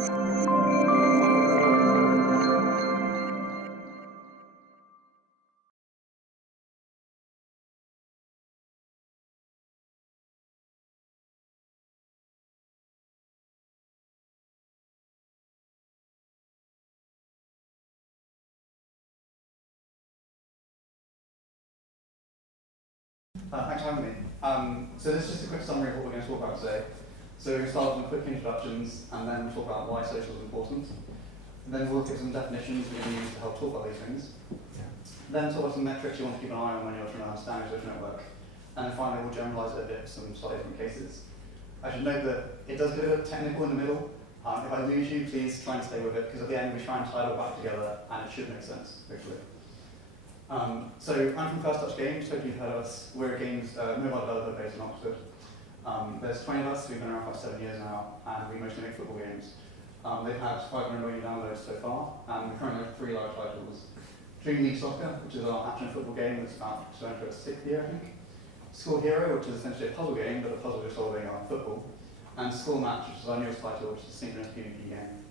Thanks for having me. So this is just a quick summary of what we're going to talk about today. So we're going to start with quick introductions, and then we'll talk about why social is important. And then we'll look at some definitions we're going to use to help talk about these things. Then talk about some metrics you want to keep an eye on when you're trying to understand your social network. And then finally, we'll generalize it a bit for some slightly different cases. I should note that it does get a bit technical in the middle. If I lose you, please try and stay with it, because at the end we try and tie it all back together, and it should make sense, hopefully. So I'm from First Touch Games, hopefully you've heard of us. We're a games mobile developer based in Oxford. There's 20 of us, we've been around for 7 years now, and we mostly make football games. They've had 500 million downloads so far, and we currently have 3 live titles. Dream League Soccer, which is our action football game that's about to enter its 6th year, I think. School Hero, which is essentially a puzzle game, but a puzzle we're solving on football. And School Match, which is our newest title, which is a synchronous PvP game.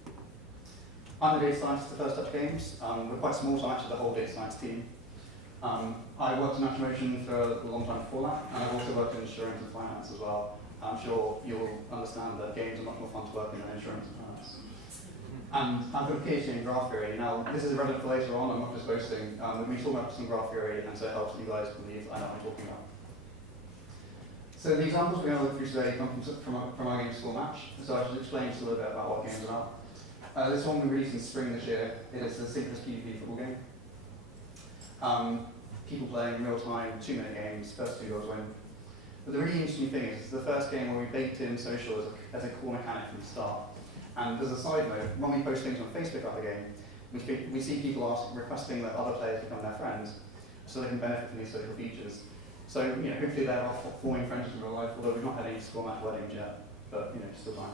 I'm the data scientist at First Touch Games. We're quite small, so I'm actually the whole data science team. I worked in Attribution for a long time before that, and I've also worked in insurance and finance as well. I'm sure you'll understand that games are much more fun to work in than insurance and finance. And I've got a PhD in graph theory. Now, this is relevant for later on, I'm not just boasting. We talk about some graph theory, and so it helps you guys believe I know what I'm talking about. So the examples we're going to look through today come from our game School Match. So I should explain just a little bit about what game's about. This one we released in spring this year. It is a synchronous PvP football game. People playing real-time 2-minute games, first 2 goals win. But the really interesting thing is, it's the first game where we baked in social as a core mechanic from the start. And as a side note, when we post things on Facebook about the game, we see people requesting that other players become their friends, so they can benefit from these social features. So, hopefully they're forming friendships in real life, although we've not had any School Match weddings yet, but, still fine.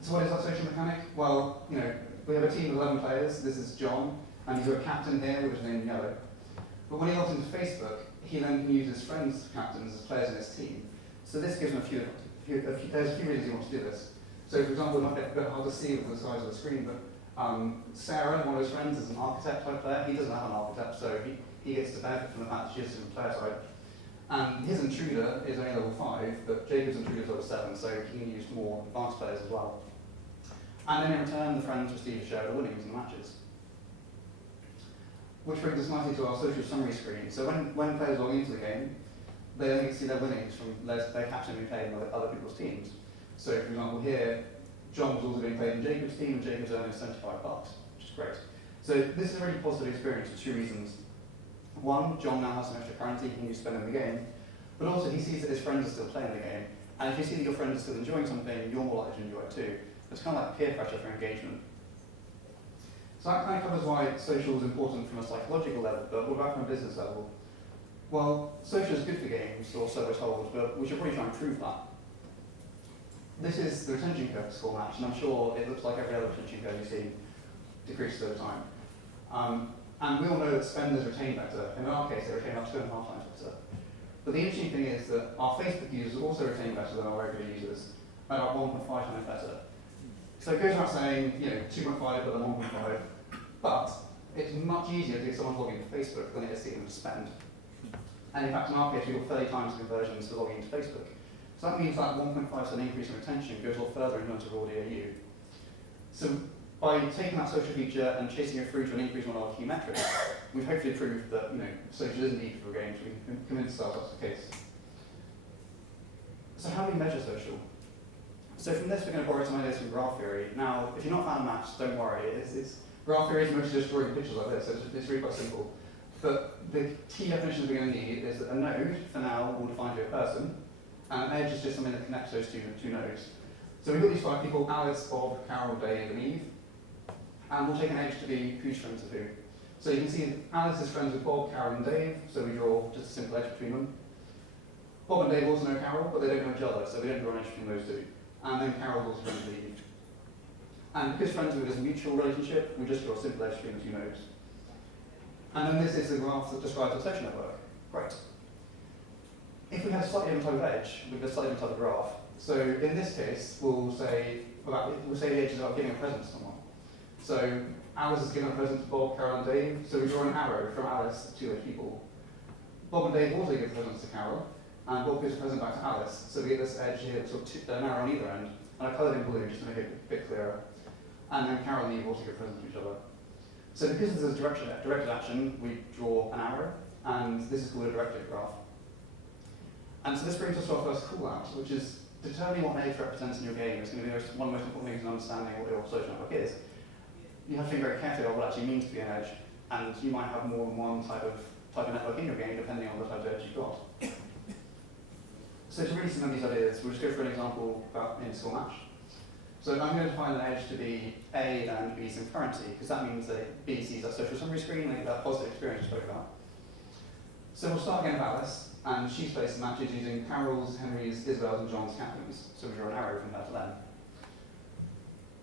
So what is that social mechanic? Well, we have a team of 11 players. This is John, and he's got a captain here, which is named Yellow. But when he logs into Facebook, he then can use his friends as captains as players in his team. So this gives him there's a few reasons he wants to do this. So for example, it might be a bit hard to see with the size of the screen, but Sarah, one of his friends, is an architect type player. He doesn't have an architect, so he gets to benefit from the fact that she is on the player side. And his intruder is only level 5, but Jacob's intruder is level 7, so he can use more advanced players as well. And then in return, the friends receive a share of the winnings in the matches. Which brings us nicely to our social summary screen. So when players log into the game, they then get to see their winnings from their captain being played in other people's teams. So for example here, John was also being played in Jacob's team, and Jacob's earning $75, which is great. So this is a really positive experience for 2 reasons. One, John now has some extra currency he can use to spend in the game, but also he sees that his friends are still playing the game, and if you see that your friends are still enjoying something, you're more likely to enjoy it too. It's kind of like peer pressure for engagement. So that kind of covers why social is important from a psychological level, but what about from a business level? Well, social is good for games, or so we're told, but we should probably try and prove that. This is the retention curve for School Match, and I'm sure it looks like every other retention curve you see decreases over time. And we all know that spenders retain better. In our case, they retain up to 2.5 times better. But the interesting thing is that our Facebook users also retain better than our regular users, about 1.5 times better. So it goes without saying, 2.5 better than 1.5, but it's much easier to get someone logging into Facebook than it is to get them to spend. And in fact, in our case, we've got 30 times conversions to logging into Facebook. So that means that 1.5% increase in retention goes a lot further in terms of raw DAU. So by taking that social feature and chasing it through to an increase in one of our key metrics, we've hopefully proved that social is indeed for games. We can convince ourselves that's the case. So how do we measure social? So from this, we're going to borrow some ideas from graph theory. Now, if you're not found maps, don't worry. Graph theory is mostly just drawing pictures like this, so it's really quite simple. But the key definitions we're going to need is that a node, for now, will define to a person, and an edge is just something that connects those two nodes. So we've got these 5 people: Alice, Bob, Carol, Dave, and Eve. And we'll take an edge to be who's friends with who. So you can see Alice is friends with Bob, Carol, and Dave, so we draw just a simple edge between them. Bob and Dave also know Carol, but they don't know each other, so we don't draw an edge between those 2. And then Carol's also friends with Eve. And because friends with is a mutual relationship, we just draw a simple edge between the 2 nodes. And then this is the graph that describes a social network. Great. If we had a slightly different type of edge with a slightly different type of graph, So in this case, we'll say the edge is about giving a present to someone. So Alice is giving a present to Bob, Carol, and Dave. So we draw an arrow from Alice to those people. Bob and Dave also give presents to Carol, and Bob gives a present back to Alice. So we get this edge here, sort of an arrow on either end, and I coloured in blue just to make it a bit clearer. And then Carol and Eve also give presents to each other. So because this is directed action, we draw an arrow, and this is called a directed graph. And so this brings us to our first call-out, which is determining what an edge represents in your game. It's going to be one of the most important things in understanding what your social network is. You have to think very carefully about what it actually means to be an edge, and you might have more than one type of network in your game, depending on the type of edge you've got. So to really cement these ideas, we'll just go for an example about in score match. So I'm going to define an edge to be A and B some currency, because that means that B sees that social summary screen, and that positive experience we spoke about. So we'll start again with Alice, and she's placed the matches using Carol's, Henry's, Isabel's, and John's captains. So we draw an arrow from her to them.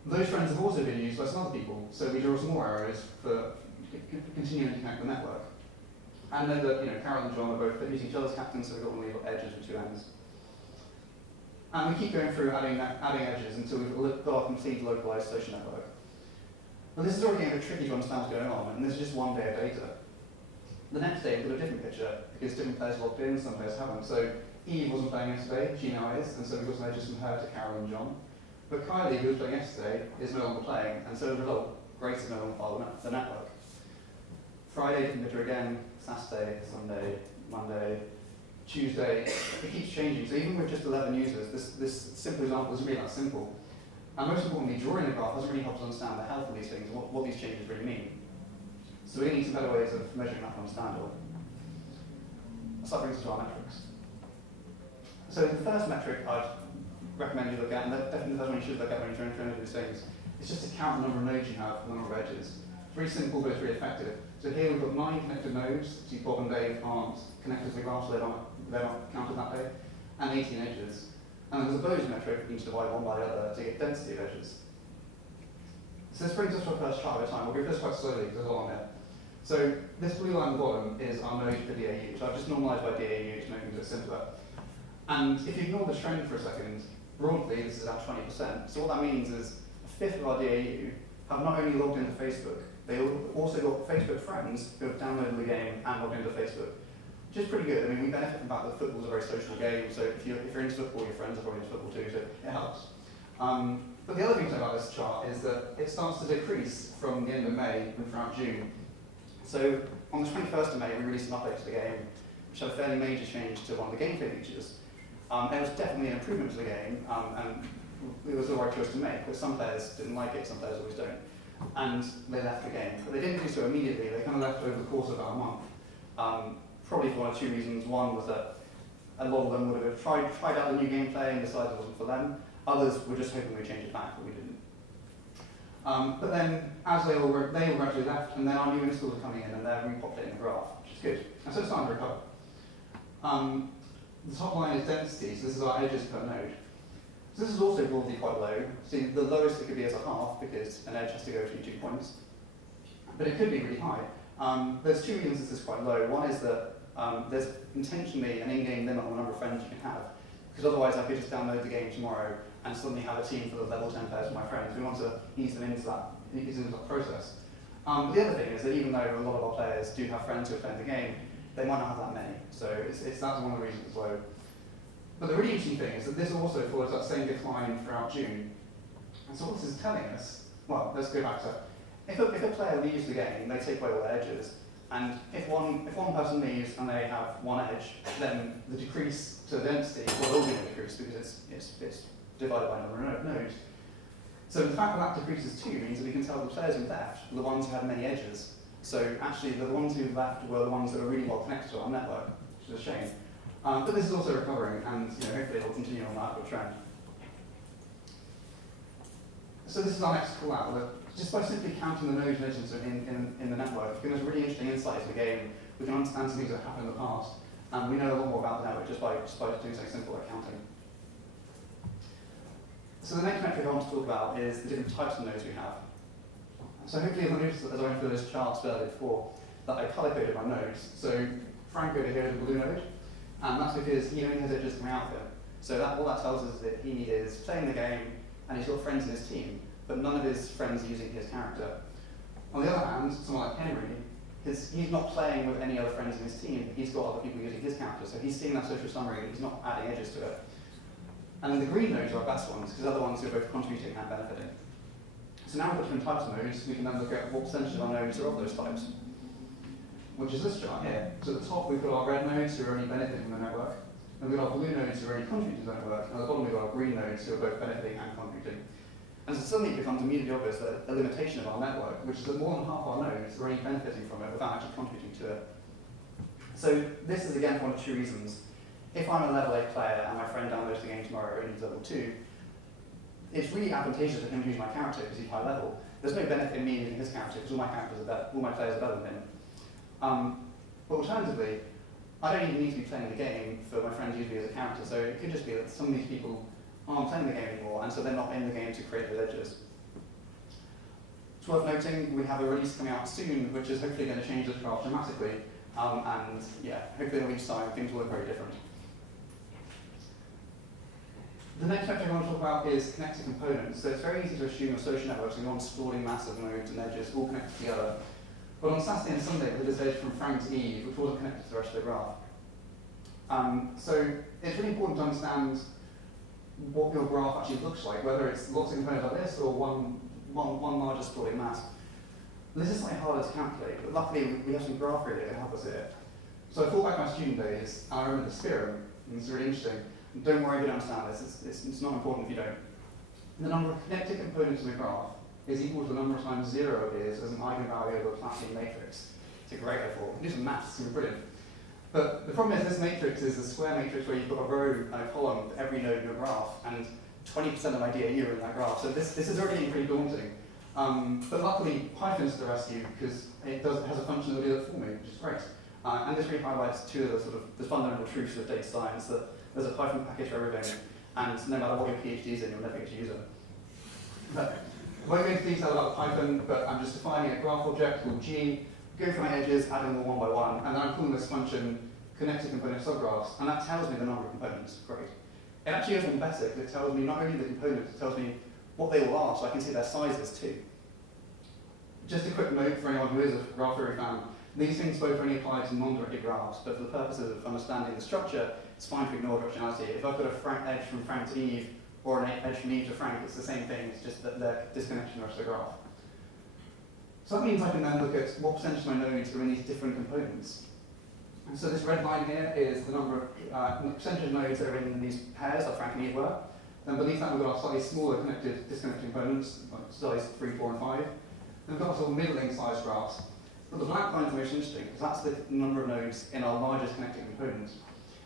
Those friends have also been used by some other people, so we draw some more arrows for continuing to connect the network. And then Carol and John are both using each other's captains, so we've got one of these edges with two ends. And we keep going through adding edges until we've got our complete localized social network. But this is already getting a bit tricky to understand what's going on, and this is just one day of data. The next day, we've got a different picture, because different players logged in, some players haven't. So Eve wasn't playing yesterday, she now is, and so we've got some edges from her to Carol and John. But Kylie, who was playing yesterday, is no longer playing, and so as a result, Grace is no longer part of the network. Friday, different picture again, Saturday, Sunday, Monday, Tuesday, it keeps changing. So even with just 11 users, this simple example isn't really that simple. And most importantly, drawing the graph doesn't really help us understand the health of these things, what these changes really mean. So we need some better ways of measuring that to understand it. So that brings us to our metrics. So the first metric I'd recommend you look at, and definitely the first one you should look at when you're trying to do these things, is just to count the number of nodes you have and the number of edges. It's very simple, but it's really effective. So here we've got 9 connected nodes. See, Bob and Dave aren't connected to the graph, so they're not counted that day, and 18 edges. And there's a Bose metric, you need to divide one by the other to get density of edges. So this brings us to our first chart at a time. We'll go through this quite slowly because there's a lot on there. So this blue line at the bottom is our node for DAU, which I've just normalized by DAU to make things a bit simpler. And if you ignore the trend for a second, broadly this is about 20%. So what that means is a fifth of our DAU have not only logged into Facebook, they also got Facebook friends who have downloaded the game and logged into Facebook, which is pretty good. I mean, we benefit from the fact that football's a very social game, so if you're into football, your friends are probably into football too, so it helps. But the other thing to know about this chart is that it starts to decrease from the end of May and throughout June. So on the 21st of May, we released an update to the game, which had a fairly major change to one of the gameplay features. It was definitely an improvement to the game, and it was the right choice to make, but some players didn't like it, some players always don't. And they left the game. But they didn't do so immediately, they kind of left over the course of about a month. Probably for one of two reasons. One was that a lot of them would have tried out the new gameplay and decided it wasn't for them. Others were just hoping we'd change it back, but we didn't. But then, as they all gradually left, and then our new installs are coming in, and they're repopulating the graph, which is good. And so it's starting to recover. The top line is density, so this is our edges per node. So this is also broadly quite low. See, the lowest it could be is a half, because an edge has to go through 2 points. But it could be really high. There's two reasons this is quite low. One is that there's intentionally an in-game limit on the number of friends you can have, because otherwise I could just download the game tomorrow and suddenly have a team for the level 10 players of my friends. We want to ease them into that process. The other thing is that even though a lot of our players do have friends who are playing the game, they might not have that many. So that's one of the reasons it's low. But the really interesting thing is that this also follows that same decline throughout June. And so what this is telling us, well, let's go back to, if a player leaves the game, they take away all their edges. And if one person leaves and they have one edge, then the decrease to the density will also decrease because it's divided by number of nodes. So the fact that decreases too means that we can tell the players who left were the ones who had many edges. So actually the ones who left were the ones that were really well connected to our network, which is a shame. But this is also recovering, and hopefully it'll continue on that upward trend. So this is our next call out. Just by simply counting the nodes and edges in the network, it gives us really interesting insights into the game. We can understand some things that happened in the past, and we know a lot more about the network just by doing something simple like counting. So the next metric I want to talk about is the different types of nodes we have. So hopefully you'll notice as I went through those charts earlier before that I color-coded my nodes. So Frank over here is a blue node, and that's because he only has edges coming out of it. So all that tells us that he is playing the game and he's got friends in his team, but none of his friends are using his character. On the other hand, someone like Henry, he's not playing with any other friends in his team, he's got other people using his character, so he's seeing that social summary and he's not adding edges to it. And the green nodes are our best ones, because they're the ones who are both contributing and benefiting. So now we've got different types of nodes, we can then look at what percentage of our nodes are of those types, which is this chart here. So at the top we've got our red nodes who are only benefiting from the network, and we've got our blue nodes who are only contributing to the network, and at the bottom we've got our green nodes who are both benefiting and contributing. And so suddenly it becomes immediately obvious that a limitation of our network, which is that more than half our nodes are only benefiting from it without actually contributing to it. So this is again one of two reasons. If I'm a level 8 player and my friend downloads the game tomorrow and he's level 2, it's really advantageous for him to use my character because he's high level. There's no benefit in me using his character because all my players are better than him. But alternatively, I don't even need to be playing the game for my friend to use me as a character, so it could just be that some of these people aren't playing the game anymore, and so they're not in the game to create those edges. It's worth noting we have a release coming out soon, which is hopefully going to change this graph dramatically, and yeah, hopefully on each side things will look very different. The next metric I want to talk about is connected components. So it's very easy to assume a social network is one sprawling mass of nodes and edges all connected together. But on Saturday and Sunday, we did this edge from Frank to Eve, which wasn't connected to the rest of the graph. So it's really important to understand what your graph actually looks like, whether it's lots of components like this or one larger sprawling mass. This is slightly harder to calculate, but luckily we have some graph readers to help us here. So I thought back my student days, and I remember this theorem, and it's really interesting. And don't worry if you don't understand this, it's not important if you don't. The number of connected components in the graph is equal to the number of times 0 appears as an eigenvalue of a Platonic matrix. It's a great effort. Do some maths, it's super brilliant. But the problem is this matrix is a square matrix where you've got a row and a column for every node in your graph, and 20% of my DAU are in that graph. So this is already pretty daunting. But luckily, Python's to the rescue because it has a function that will do that for me, which is great. And this really highlights two of the the fundamental truths of data science, that there's a Python package for everything, and no matter what your PhD is in, you'll never get to use it. But I won't go into detail about Python, but I'm just defining a graph object called G, go through my edges, adding them one by one, and then I'm calling this function connected component subgraphs, and that tells me the number of components. Great. It actually goes one better, because it tells me not only the components, it tells me what they all are, so I can see their sizes too. Just a quick note for anyone who is a graph theory fan, these things both only apply to non-directed graphs, but for the purposes of understanding the structure, it's fine to ignore directionality. If I've got a edge from Frank to Eve, or an edge from Eve to Frank, it's the same thing, it's just that they're disconnected from the rest of the graph. So that means I can then look at what percentage of my nodes are in these different components. And so this red line here is the number of percentage of nodes that are in these pairs, like Frank and Eve were. Then beneath that we've got our slightly smaller disconnected components, like size 3, 4, and 5. Then we've got sort of middling size graphs. But the black line is most interesting, because that's the number of nodes in our largest connected components.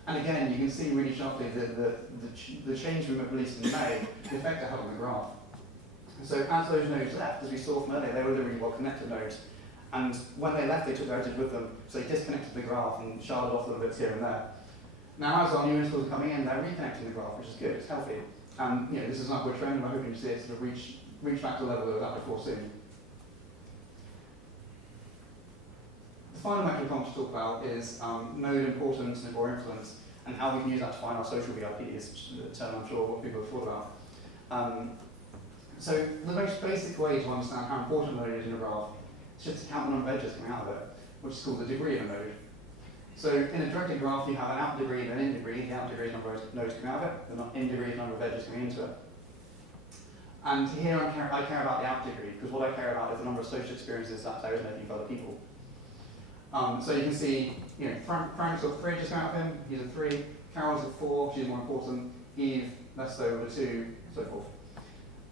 And again, you can see really sharply the change we released in May, the effect it had on the graph. And so as those nodes left, as we saw from earlier, they were the really well connected nodes. And when they left, they took their edges with them, so they disconnected the graph and sharded off little bits here and there. Now, as our new installs are coming in, they're reconnecting the graph, which is good, it's healthy. And this is an upward trend, and we're hoping to see it sort of reach back to the level that it was at before soon. The final metric I want to talk about is node importance or influence, and how we can use that to find our social VIPs, which is a term I'm sure what people have thought about. So the most basic way to understand how important a node is in a graph is just to count the number of edges coming out of it, which is called the degree of a node. So in a directed graph, you have an out degree and an in degree. The out degree is the number of nodes coming out of it, the in degree is the number of edges coming into it. And here I care about the out degree, because what I care about is the number of social experiences that players making with other people. So you can see, Frank's got 3 edges coming out of him, he's a 3. Carol's a 4, she's more important. Eve, less so, with a 2, so forth.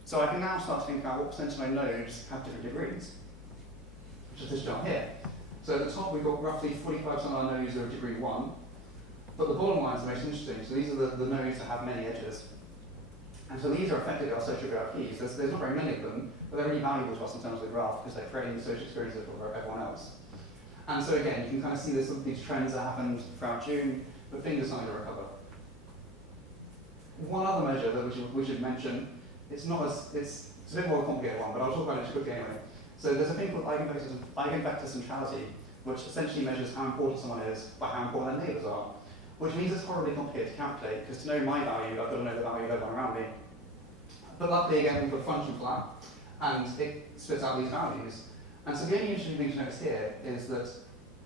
So I can now start to think about what percentage of my nodes have different degrees, which is this chart here. So at the top we've got roughly 45% of our nodes are of degree 1, but the bottom line is the most interesting. So these are the nodes that have many edges. And so these are effectively our social VIPs. There's not very many of them, but they're really valuable to us in terms of the graph because they're creating the social experiences for everyone else. And so again, you can kind of see these trends that happened throughout June, but things are starting to recover. One other measure that we should mention, it's a bit more complicated one, but I'll talk about it just quickly anyway. So there's a thing called eigenvector centrality, which essentially measures how important someone is by how important their neighbours are. which means it's horribly complicated to calculate, because to know my value, I've got to know the value of everyone around me. But luckily, again, we've got a function for that, and it spits out these values. And so the only interesting thing to notice here is that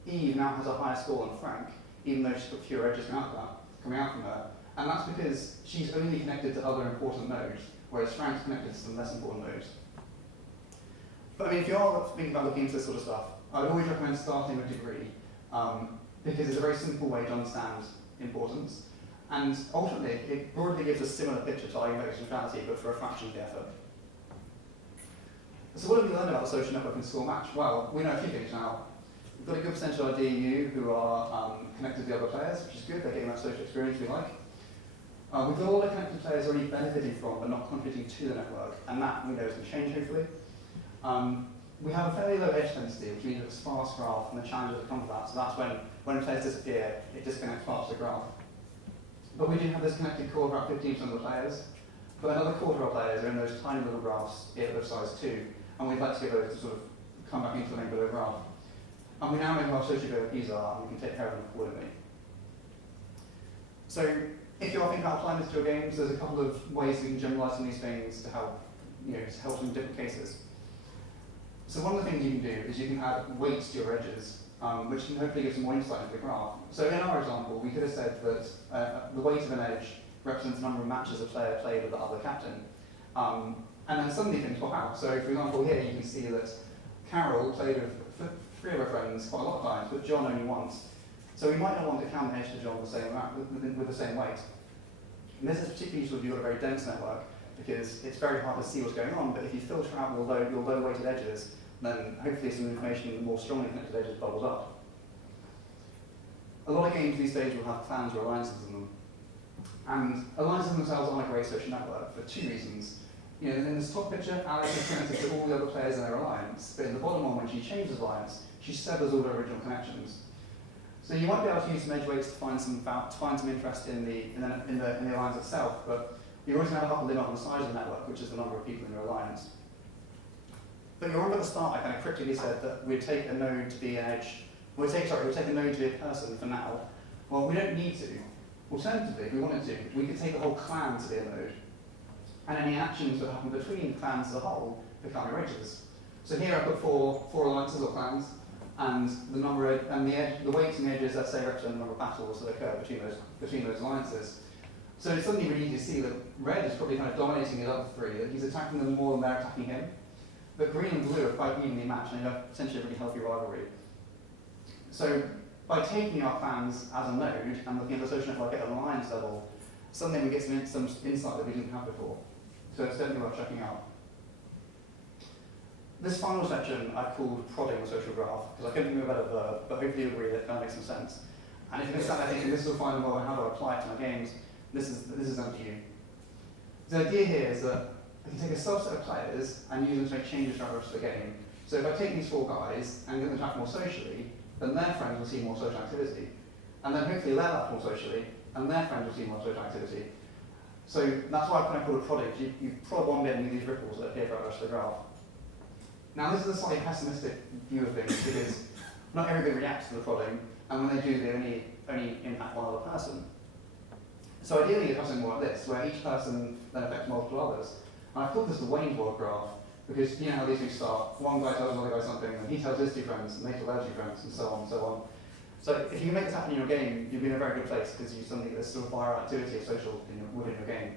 Eve now has a higher score than Frank, even though she's got fewer edges coming out from her. And that's because she's only connected to other important nodes, whereas Frank's connected to some less important nodes. But I mean, if you are thinking about looking into this sort of stuff, I would always recommend starting with degree, because it's a very simple way to understand importance. And ultimately, it broadly gives a similar picture to eigenvector neutrality, but for a fraction of the effort. So what have we learned about the social network and score match? Well, we know a few things now. We've got a good percentage of our DU who are connected to the other players, which is good. They're getting that social experience we like. We've got all the connected players already benefiting from, but not contributing to the network, and that we know is going to change, hopefully. We have a fairly low edge density, which means it's a sparse graph, and the challenges that come with that. So that's when players disappear, it disconnects parts of the graph. But we do have this connected core of about 15% of the players, but another quarter of our players are in those tiny little graphs of size 2, and we'd like to get those to sort of come back into the main below graph. And we now know who our sociobiologies are, and we can take care of them accordingly. So if you are thinking about applying this to your games, there's a couple of ways we can generalize some of these things to help, to help in different cases. So one of the things you can do is you can add weights to your edges, which can hopefully give some more insight into the graph. So in our example, we could have said that the weight of an edge represents the number of matches a player played with the other captain. And then suddenly things pop out. So for example, here you can see that Carol played with 3 of her friends quite a lot of times, but John only once. So we might not want to count the edge to John with the same weight. And this is particularly useful if you've got a very dense network, because it's very hard to see what's going on, but if you filter out your low weighted edges, then hopefully some information in the more strongly connected edges bubbles up. A lot of games these days will have clans or alliances in them. And alliances themselves aren't a great social network for 2 reasons. In this top picture, Alex is connected to all the other players in their alliance, but in the bottom one, when she changes alliance, she severs all her original connections. So you might be able to use some edge weights to find some interest in the alliance itself, but you're always going to have a limit on the size of the network, which is the number of people in your alliance. But you remember at the start, I kind of cryptically said that we'd take a node to be an edge. We'd take a node to be a person for now. Well, we don't need to. Alternatively, if we wanted to, we could take a whole clan to be a node. And any actions that happen between clans as a whole become your edges. So here I've got four alliances or clans, and the weights and the edges, let's say, represent the number of battles that occur between those alliances. So it's suddenly really easy to see that red is probably kind of dominating the other 3, that he's attacking them more than they're attacking him. But green and blue are quite evenly matched, and you have potentially a really healthy rivalry. So by taking our clans as a node and looking at the social network at an alliance level, suddenly we get some insight that we didn't have before. So it's definitely worth checking out. This final section I've called prodding the social graph, because I couldn't think of a better verb, but hopefully you agree that it kind of makes some sense. And if you stand there thinking, this will find well, how do I apply it to my games, this is up to you. The idea here is that I can take a subset of players and use them to make changes to the rest of the game. So if I take these 4 guys and get them to act more socially, then their friends will see more social activity. And then hopefully they'll act more socially, and their friends will see more social activity. So that's why I kind of call it prodding. You prod one bit and you get these ripples that appear throughout the rest of the graph. Now this is a slightly pessimistic view of things, because not everybody reacts to the prodding, and when they do, they only impact one other person. So ideally it has something more like this, where each person then affects multiple others. And I've called this the Wayne's World graph, because you know how these things start. One guy tells another guy something, and he tells his 2 friends, and they tell their 2 friends, and so on and so on. So if you can make this happen in your game, you'll be in a very good place, because you suddenly get this sort of viral activity of social within your game.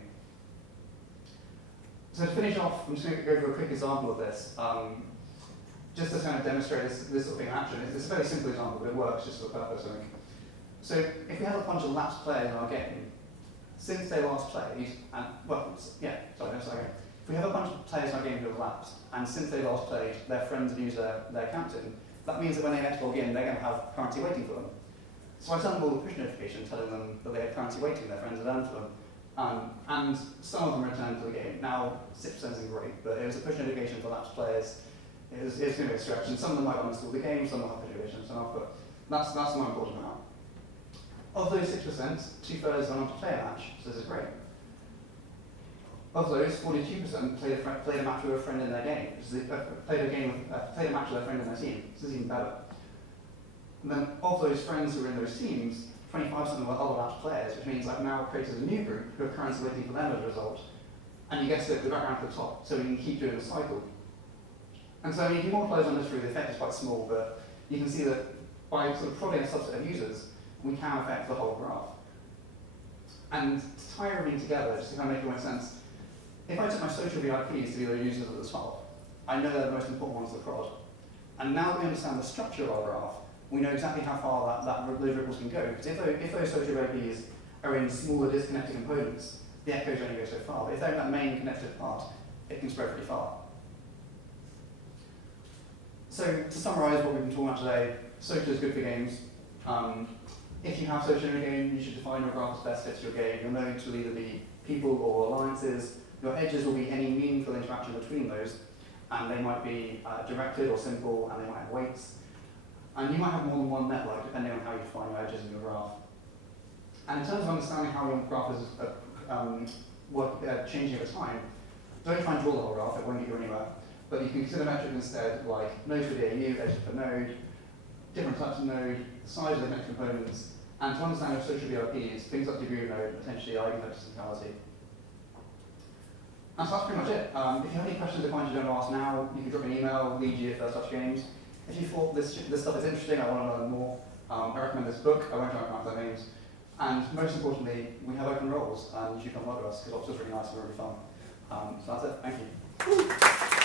So to finish off, I'm just going to go through a quick example of this, just to kind of demonstrate this sort of thing in action. It's a very simple example, but it works just for the purpose, I think. So if we have a bunch of lapsed players in our game, since they last played, if we have a bunch of players in our game who have lapsed, and since they last played, their friends have used their captain, that means that when they next log in, they're going to have currency waiting for them. So I send them all a push notification telling them that they have currency waiting, their friends have earned for them. And some of them return to the game. Now, 6% isn't great, but it was a push notification for lapsed players. It was going to be a stretch, and some of them might uninstall the game, some will have push notifications, but that's the more important amount. Of those 6%, 2/3 went on to play a match, so this is great. Of those, 42% played a match with a friend in their game. Played a match with a friend in their team. This is even better. And then of those friends who were in those teams, 25% of other lapsed players, which means I've now created a new group who are currently waiting for them as a result. And you guessed it, the background at the top, so we can keep doing the cycle. And so if you multiply those numbers through, the effect is quite small, but you can see that by sort of prodding a subset of users, we can affect the whole graph. And to tie everything together, just to kind of make it make sense, if I took my social VIPs to be the users at the top, I know they're the most important ones to prod. And now that we understand the structure of our graph, we know exactly how far those ripples can go. Because if those social VIPs are in smaller disconnected components, the echoes only go so far. But if they're in that main connected part, it can spread pretty far. So to summarize what we've been talking about today, social is good for games. If you have social in a game, you should define your graph as best fits your game. Your nodes will either be people or alliances. Your edges will be any meaningful interaction between those, and they might be directed or simple, and they might have weights. And you might have more than one network, depending on how you define your edges in your graph. And in terms of understanding how your graph is changing over time, don't try and draw the whole graph, it won't get you anywhere. But you can consider metrics instead, like nodes per DAU, edges per node, different types of node, the size of the connected components, and to understand your social VIPs, things like degree of node, potentially eigenvector centrality. And so that's pretty much it. If you have any questions or points you don't ask now, you can drop me an email, lead you if there's such games. If you thought this stuff is interesting, I want to learn more, I recommend this book. I won't try and pronounce their names. And most importantly, we have open roles, and you should come work with us, because Ops is really nice and really fun. So that's it. Thank you.